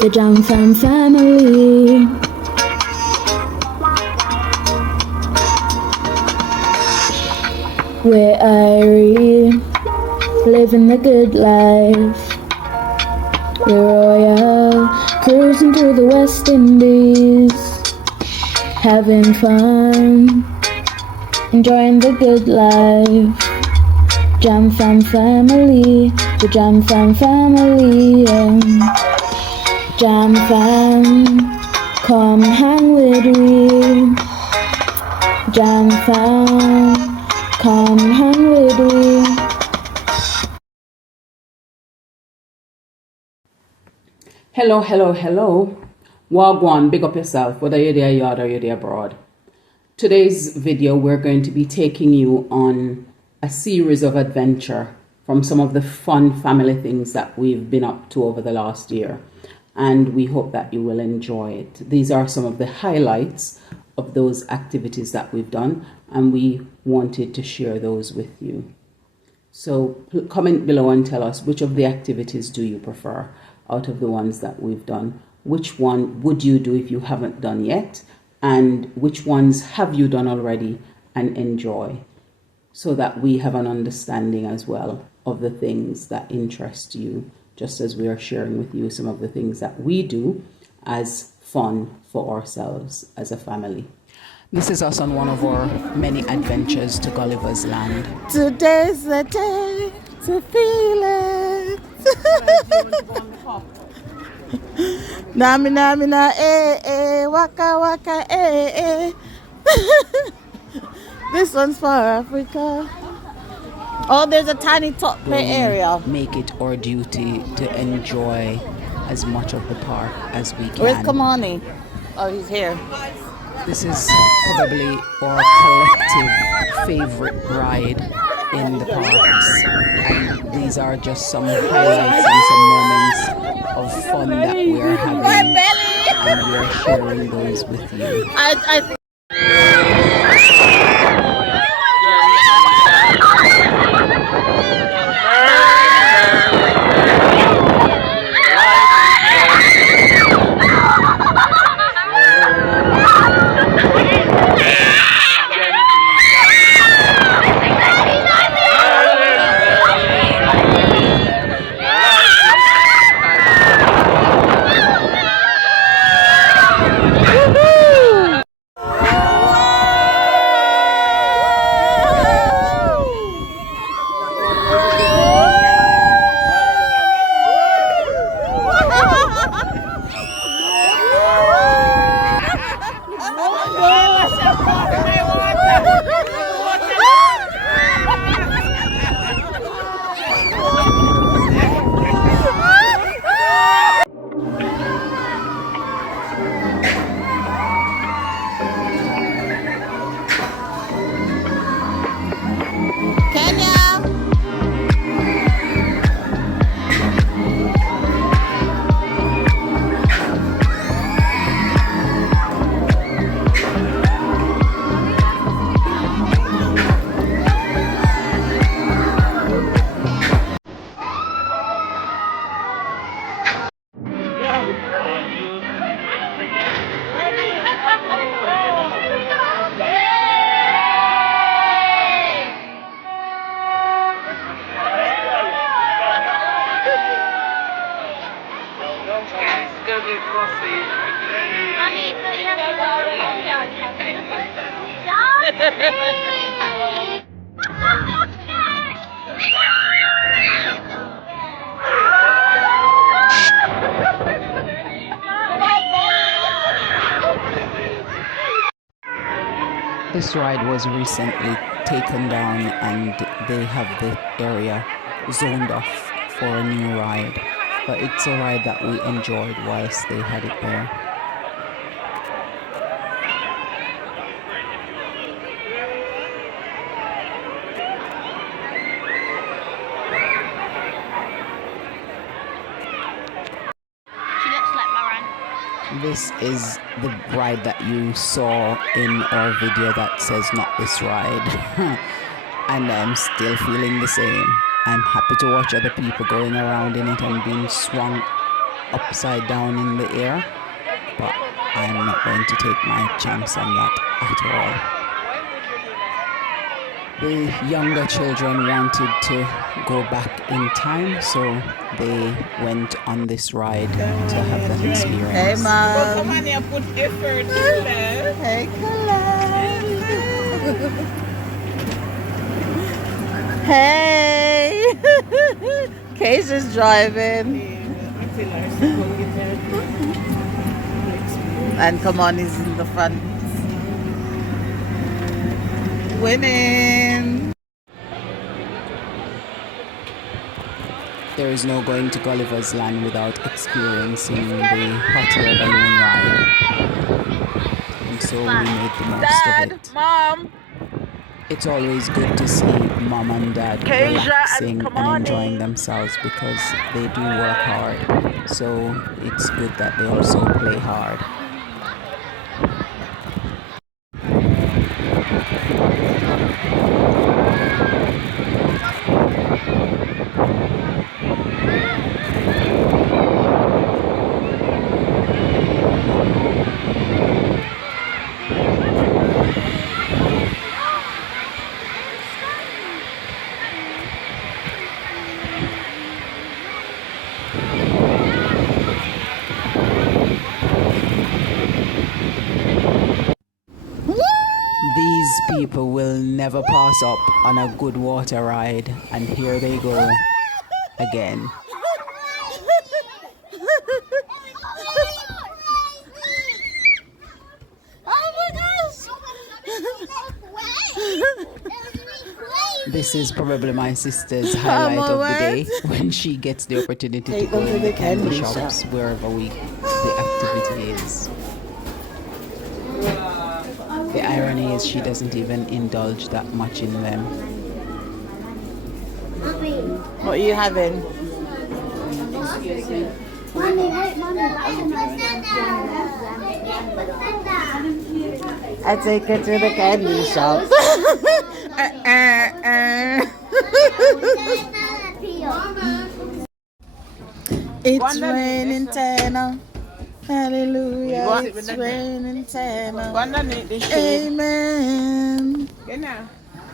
the Jam Fam family. We're Irie, living the good life. We're royal, cruising through the West Indies, having fun, enjoying the good life. Jam Fam family, the Jam Fam family. Jam Fam, come hang with me. Jam Fam, come hang with me. Hello, hello, hello. Wagwan, big up yourself, whether you're there yard or you're there abroad. Today's video, we're going to be taking you on a series of adventure from some of the fun family things that we've been up to over the last year. And we hope that you will enjoy it. These are some of the highlights of those activities that we've done, and we wanted to share those with you. So comment below and tell us, which of the activities do you prefer out of the ones that we've done? Which one would you do if you haven't done yet? And which ones have you done already and enjoy? So that we have an understanding as well of the things that interest you, just as we are sharing with you some of the things that we do as fun for ourselves as a family. This is us on one of our many adventures to Gulliver's Land. Today's the day to feel it. Namina, waka waka, This one's for Africa. Oh, there's a tiny top play area. Make it our duty to enjoy as much of the park as we can. Where's Kamani? Oh, he's here. This is probably our collective favorite ride in the parks. And these are just some highlights and some moments of fun that we're having. And we're sharing those with you. This ride was recently taken down and they have the area zoned off for a new ride. But it's a ride that we enjoyed whilst they had it there. This is the ride that you saw in our video that says not this ride. And I'm still feeling the same. I'm happy to watch other people going around in it and being swung upside down in the air, but I'm not going to take my chance on that at all. The younger children wanted to go back in time, so they went on this ride to have that experience. Hey, Mom. Come on here, put effort in there. Hey, Colette. Hey. Case is driving. And come on, he's in the front. Winning. There is no going to Gulliver's Land without experiencing the hot air balloon ride. And so we made the most Dad, of it. Mom. It's always good to see Mom and Dad relaxing and enjoying themselves because they do work hard. So it's good that they also play hard. These people will never pass up on a good water ride, and here they go again. This is probably my sister's highlight of the day when she gets the opportunity to go to the candy shops wherever the activity is. The irony is she doesn't even indulge that much in them. What are you having? Mommy, wait, Mommy. I take her to the candy shop. It's raining Tana. Hallelujah. It's raining Tana. Underneath the shade. Amen. You know,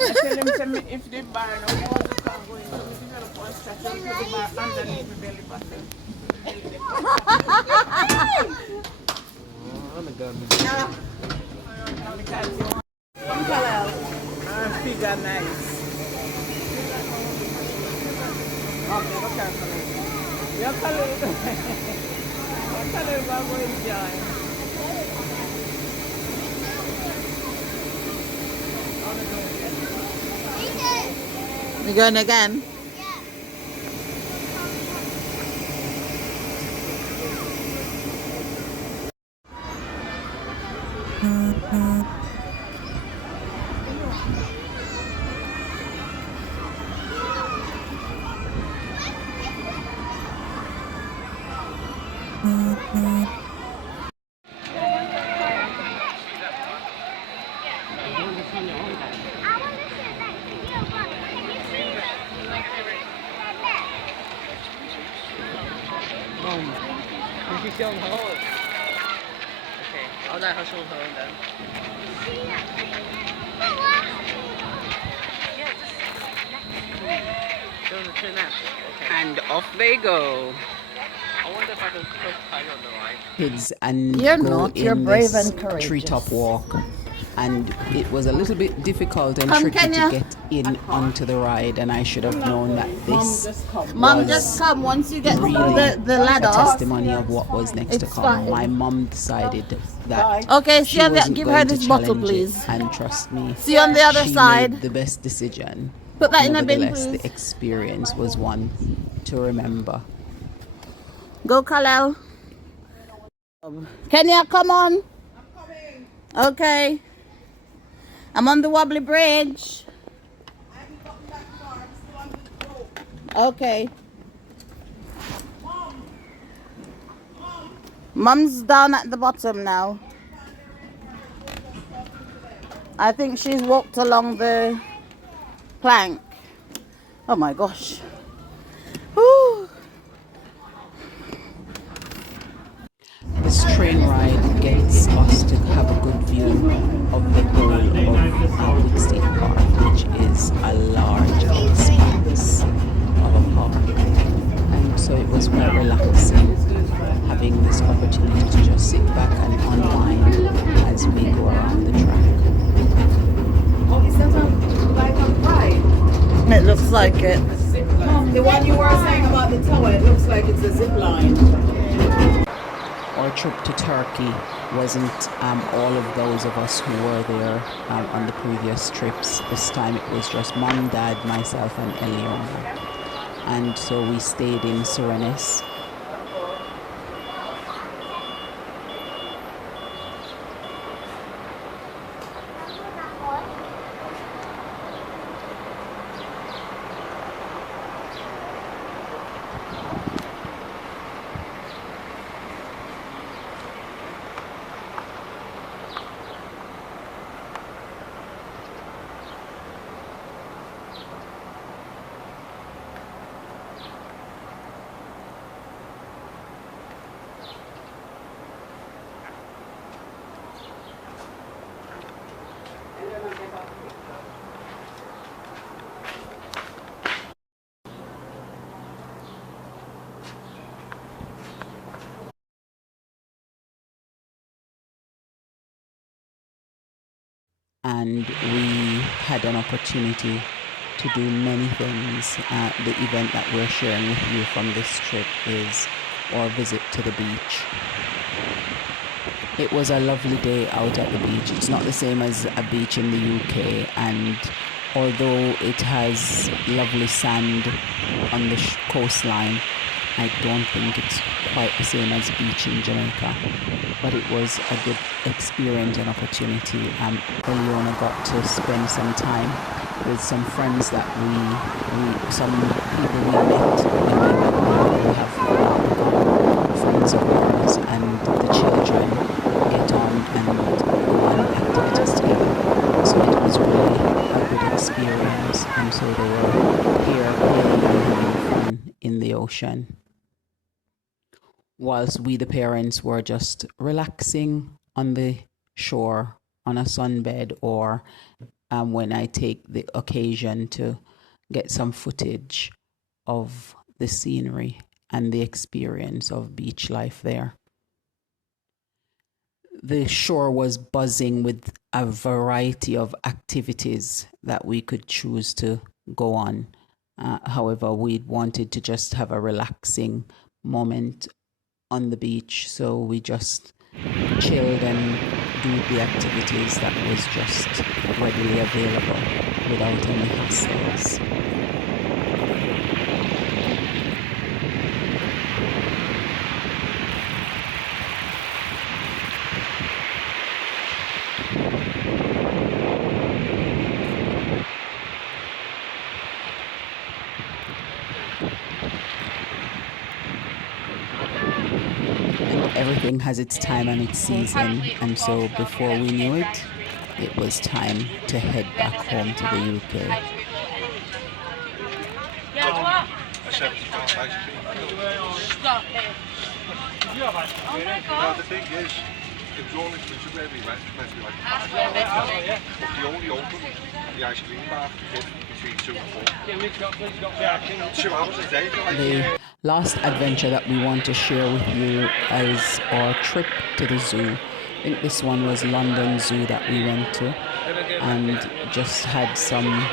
I tell him to me if the bar no water can go in, so we gotta put a statue to the bar underneath the belly button. Figure nice. Okay, look carefully. Your color is going to enjoy. You going again? And off they go. I wonder if I can put tie on the line. Kids and You're go not. You're in brave this and courageous. treetop walk. And it was a little bit difficult and Come, tricky Kenya. to get in onto the ride, and I should have known that this Mom, was just come once you get really through the a ladder. testimony of what was next to It's come. fine. My mom decided that Okay, she see on the, wasn't give going her to this bottle, challenge it, please. and trust me, See on the other she side. made the best decision. Put that in a bin, Nevertheless, please. the experience was one to remember. Go, Kalel. Kenya, come on. I'm coming. Okay. I'm on the wobbly bridge. I haven't gotten that far. I'm still on the rope. Okay. Mum's down at the bottom now. I think she's walked along the plank. Oh my gosh. Whew. looks like it. The one you were saying about the tower, it looks like it's a zip line. Our trip to Turkey wasn't all of those of us who were there on the previous trips. This time it was just mom, dad, myself, and Eleonora. And so we stayed in Suriname. And we had an opportunity to do many things. The event that we're sharing with you from this trip is our visit to the beach. It was a lovely day out at the beach. It's not the same as a beach in the UK, and although it has lovely sand on the coastline, I don't think it's quite the same as beach in Jamaica. But it was a good experience and opportunity. Eleona got to spend some time with some friends that some people we met when we went there. We have become friends of ours, and the children get on and go on activities together. So it was really a good experience, and so they were here playing and having fun in the ocean, whilst we, the parents, were just relaxing on the shore on a sunbed, or when I take the occasion to get some footage of the scenery and the experience of beach life there. The shore was buzzing with a variety of activities that we could choose to go on. However, we wanted to just have a relaxing moment on the beach, so we just chilled and do the activities that was just readily available without any hassles. Everything has its time and its season, and so before we knew it, it was time to head back home to the UK. The thing is, it was all inclusive where we went, meant to be like but the only open the ice cream bar between 2 and 4. 2 hours a day. The last adventure that we want to share with you is our trip to the zoo. I think this one was London Zoo that we went to, and just had some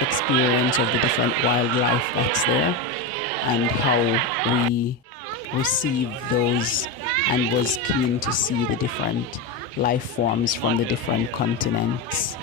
experience of the different wildlife that's there and how we received those, and was keen to see the different life forms from the different continents.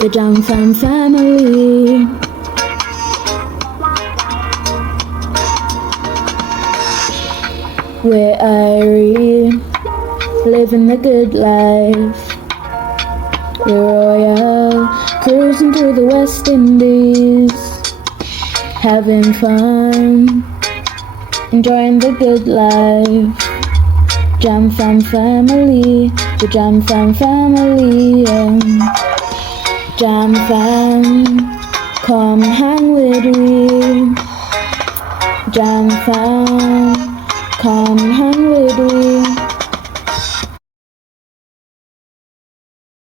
the Jam Fam family. We're Irie, living the good life. We're royal, cruising through the West Indies, having fun, enjoying the good life. Jam Fam family, the Jam Fam family. Jam Fam, come hang with me. Jam Fam, come hang with me.